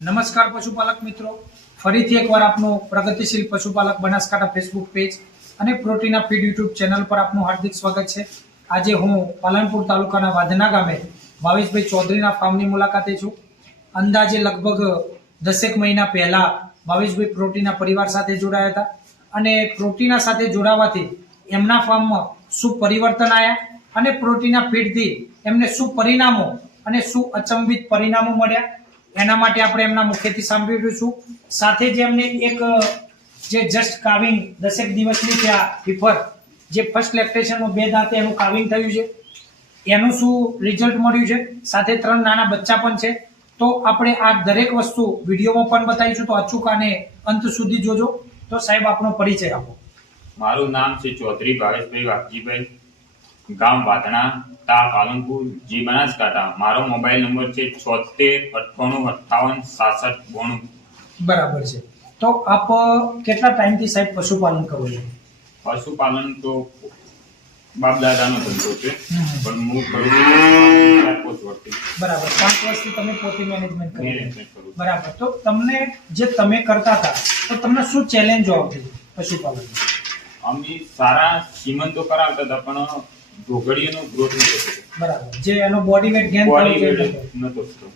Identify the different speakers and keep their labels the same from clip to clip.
Speaker 1: નમસ્કાર પશુપાલક મિત્રો. ફરીથી એકવાર આપનું પ્રગતિશીલ પશુપાલક બનાસકાંઠા ફેસબુક પેજ અને પ્રોટીના ફીડ યુટ્યુબ ચેનલ પર આપનું હાર્દિક સ્વાગત છે. આજે હું પાલનપુર તાલુકાના વાધના ગામે ભાવેશભાઈ ચૌધરીના ફાર્મની મુલાકાતે છું. અંદાજે લગભગ દસેક મહિના પહેલા ભાવેશભાઈ પ્રોટીના પરિવાર સાથે જોડાયા હતા અને પ્રોટીના સાથે જોડાવાથી એમના ફાર્મમાં શું પરિવર્તન આવ્યા અને પ્રોટીના ફીડથી એમને શું પરિણામો અને શું અચંબિત પરિણામો મળ્યા. એના માટે આપણે એમના મુખ્યથી સાંભળ્યું સાથે જે એમને એક જે જસ્ટ કાવિંગ દસેક દિવસની છે આ ફીફર જે ફર્સ્ટ લેક્ટેશનમાં બે દાંતે એનું કાવિંગ થયું છે. એનું શું રિઝલ્ટ મળ્યું છે? સાથે ત્રણ નાના બચ્ચા પણ છે. તો આપણે આ દરેક વસ્તુ વિડીયોમાં પણ બતાવીશું. તો અચૂક આને અંત સુધી જોજો. તો સાહેબ આપણો પરિચય આપો.
Speaker 2: મારું નામ છે ચૌધરી ભાવેશભાઈ વાઘજીભાઈ. ગામ વાધણા તા પાલનપુર જી બનાસકાંઠા. મારો મોબાઈલ નંબર છે છોતેર અઠ્ઠાણું અઠ્ઠાવન સાસઠ બોણું.
Speaker 1: બરાબર છે. તો આપ કેટલા ટાઈમથી સાહેબ પશુપાલન કરો છો?
Speaker 2: પશુપાલન તો બાપ દાદાનો ધંધો છે પણ હું કરું
Speaker 1: બરાબર. પાંચ વર્ષથી તમે પોતે મેનેજમેન્ટ કરી બરાબર. તો તમને જે તમે કરતા હતા તો તમને શું ચેલેન્જો આવતી પશુપાલન
Speaker 2: અમે સારા સીમંતો કરાવતા હતા પણ ઢોકળીઓનો ગ્રોથ નતો થતો.
Speaker 1: બરાબર. જે એનો બોડી વેટ ગેન
Speaker 2: નતો થતો.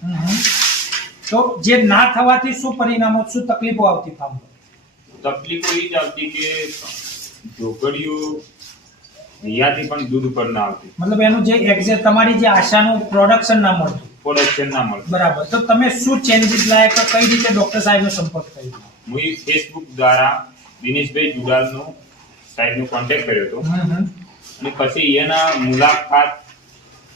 Speaker 1: તો જે ના થવાથી શું પરિણામો શું તકલીફો આવતી ફાર્મ
Speaker 2: તકલીફો એ જ આવતી કે ઢોકળીઓ રિયાથી પણ દૂધ ઉપર ના આવતી.
Speaker 1: મતલબ એનું જે એક્ઝેક્ટ તમારી જે આશાનું પ્રોડક્શન ના મળતું.
Speaker 2: પ્રોડક્શન ના મળતું.
Speaker 1: બરાબર. તો તમે શું ચેન્જીસ લાયક કઈ રીતે ડોક્ટર સાહેબનો સંપર્ક કર્યો?
Speaker 2: હું ફેસબુક દ્વારા દિનેશભાઈ જુડાલનો સાહેબનો કોન્ટેક્ટ કર્યો હતો. અને પછી એના મુલાકાત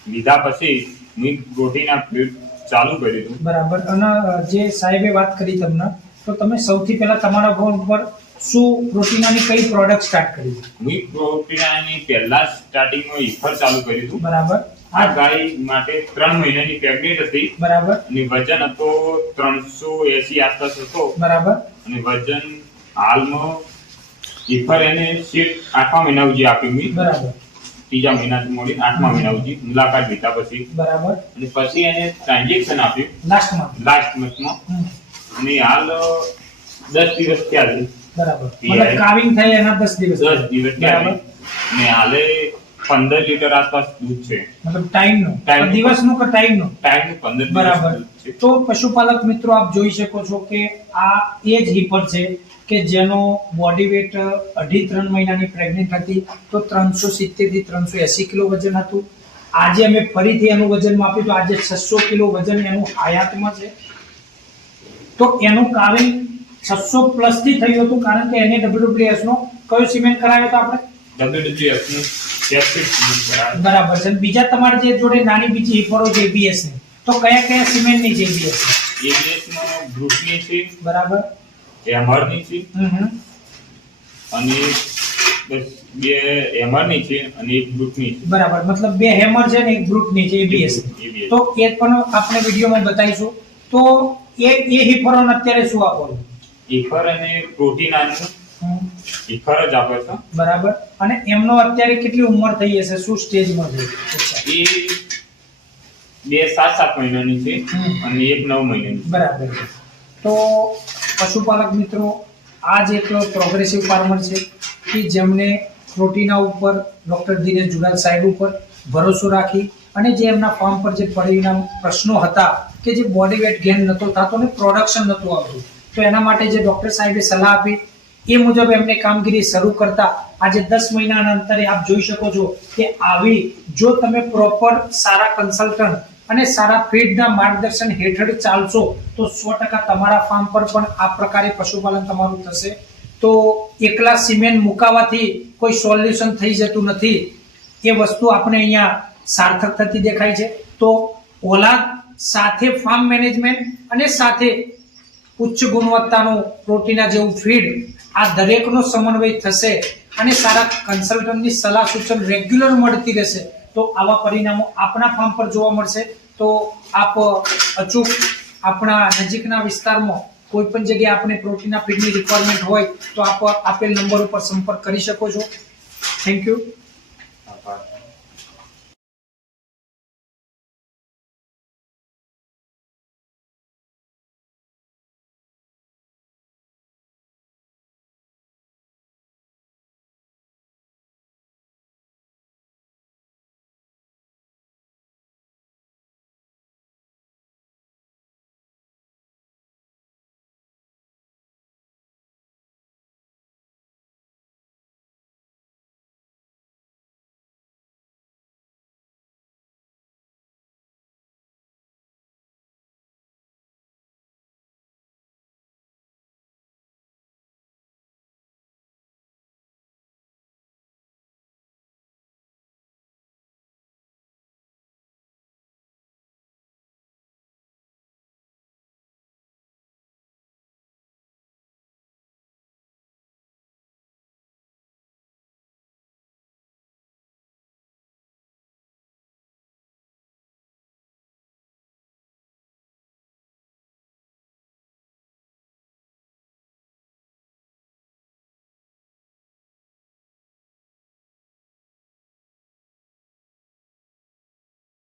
Speaker 2: લીધા પછી મેં પ્રોટીન ફીડ ચાલુ કર્યું હતું.
Speaker 1: બરાબર. અને જે સાહેબે વાત કરી તમને તો તમે સૌથી પહેલા તમારા ફોન પર શું પ્રોટીનાની કઈ પ્રોડક્ટ સ્ટાર્ટ કરી?
Speaker 2: મેં પ્રોટીનાની પહેલા સ્ટાર્ટિંગમાં ઈફર ચાલુ કર્યું હતું.
Speaker 1: બરાબર.
Speaker 2: આ ગાય માટે ત્રણ મહિનાની પ્રેગ્નેન્ટ હતી.
Speaker 1: બરાબર.
Speaker 2: અને વજન હતો ત્રણસો એસી આસપાસ હતો.
Speaker 1: બરાબર.
Speaker 2: અને વજન હાલમાં ઈફર એને સીટ આઠમા મહિના સુધી આપી મેં
Speaker 1: બરાબર.
Speaker 2: ત્રીજા મહિનાથી મળી આઠમા મહિના સુધી મુલાકાત લીધા પછી.
Speaker 1: બરાબર.
Speaker 2: અને પછી એને ટ્રાન્ઝેક્શન આપ્યું.
Speaker 1: લાસ્ટમાં
Speaker 2: લાસ્ટ મંથમાં અને હાલ દસ દિવસ થયા છે.
Speaker 1: બરાબર. મતલબ કાવિંગ થઈ એના દસ દિવસ
Speaker 2: દસ દિવસ
Speaker 1: બરાબર.
Speaker 2: અને હાલે પંદર લીટર આસપાસ દૂધ છે.
Speaker 1: મતલબ ટાઈમ
Speaker 2: નો
Speaker 1: ટાઈમ દિવસ નો કે ટાઈમ નો
Speaker 2: ટાઈમ પંદર
Speaker 1: બરાબર.
Speaker 2: છે.
Speaker 1: તો પશુપાલક મિત્રો આપ જોઈ શકો છો કે આ એ જ હિપર છે. કે જેનો બોડી વેટ અઢી ત્રણ મહિનાની પ્રેગ્નન્ટ હતી તો ત્રણસો સિત્તેરથી ત્રણસો એસી કિલો વજન હતું. આજે અમે ફરીથી એનું વજન માપ્યું તો આજે છસો કિલો વજન એનું હાયાતમાં છે. તો એનું કારણ છસો પ્લસથી થયું હતું કારણ કે એને ડબ્લ્યુડબ્લ્યુએસ નો કયો સિમેન્ટ કરાયો હતો આપણે?
Speaker 2: WWF નું સેપ્ટિક
Speaker 1: બરાબર છે. બીજા તમારે જે જોડે નાની બીજી હિપરો છે ABS ની. તો કયા કયા સિમેન્ટની છે એબીએસ નો?
Speaker 2: ગ્રુપની છે.
Speaker 1: બરાબર.
Speaker 2: હેમરની છે. અને બસ બે હેમરની છે અને એક બ્રુટની છે.
Speaker 1: બરાબર. મતલબ બે હેમર છે અને એક બ્રુટની છે એબીએસ. તો એ પણ આપણે વિડીયોમાં બતાવીશું. તો એ એ હિફરોન અત્યારે શું આપો
Speaker 2: હિફર અને પ્રોટીન આનું. હિફર જ આપે છે.
Speaker 1: બરાબર. અને એમનો અત્યારે કેટલી ઉંમર થઈ હશે? શું સ્ટેજમાં છે?
Speaker 2: એ બે સાત સાત મહિનાની છે. અને એક નવ મહિનાની
Speaker 1: બરાબર તો પશુપાલક મિત્રો આ જ એક પ્રોગ્રેસિવ ફાર્મર છે કે જેમને પ્રોટીના ઉપર ડૉક્ટર દિનેશ જુગાલ સાહેબ ઉપર ભરોસો રાખી અને જે એમના ફાર્મ પર જે પરિણામ પ્રશ્નો હતા કે જે બોડી વેટ ગેન નહોતો થતો ને પ્રોડક્શન નહોતું આવતું, તો એના માટે જે ડૉક્ટર સાહેબે સલાહ આપી, એ મુજબ એમને કામગીરી શરૂ કરતા આજે દસ મહિનાના અંતરે આપ જોઈ શકો છો કે આવી, જો તમે પ્રોપર સારા કન્સલ્ટન્ટ અને સારા ફીડના માર્ગદર્શન હેઠળ ચાલશો તો સો ટકા તમારા ફાર્મ પર પણ આ પ્રકારે પશુપાલન તમારું થશે. તો એકલા સિમેન્ટ મુકાવાથી કોઈ સોલ્યુશન થઈ જતું નથી. એ વસ્તુ આપણે અહીંયા સાર્થક થતી દેખાય છે. તો ઓલાદ સાથે ફાર્મ મેનેજમેન્ટ અને સાથે ઉચ્ચ ગુણવત્તાનું પ્રોટીના જેવું ફીડ આ દરેકનો સમન્વય થશે અને સારા કન્સલ્ટન્ટની સલાહ સૂચન રેગ્યુલર મળતી રહેશે. તો આવા પરિણામો આપણા ફાર્મ પર જોવા મળશે. તો આપ અચૂક આપણા નજીકના વિસ્તારમાં કોઈ પણ જગ્યાએ આપણે પ્રોટીનના ફીડની રિક્વાયરમેન્ટ હોય, તો આપ આપેલ નંબર ઉપર સંપર્ક કરી શકો છો. Thank you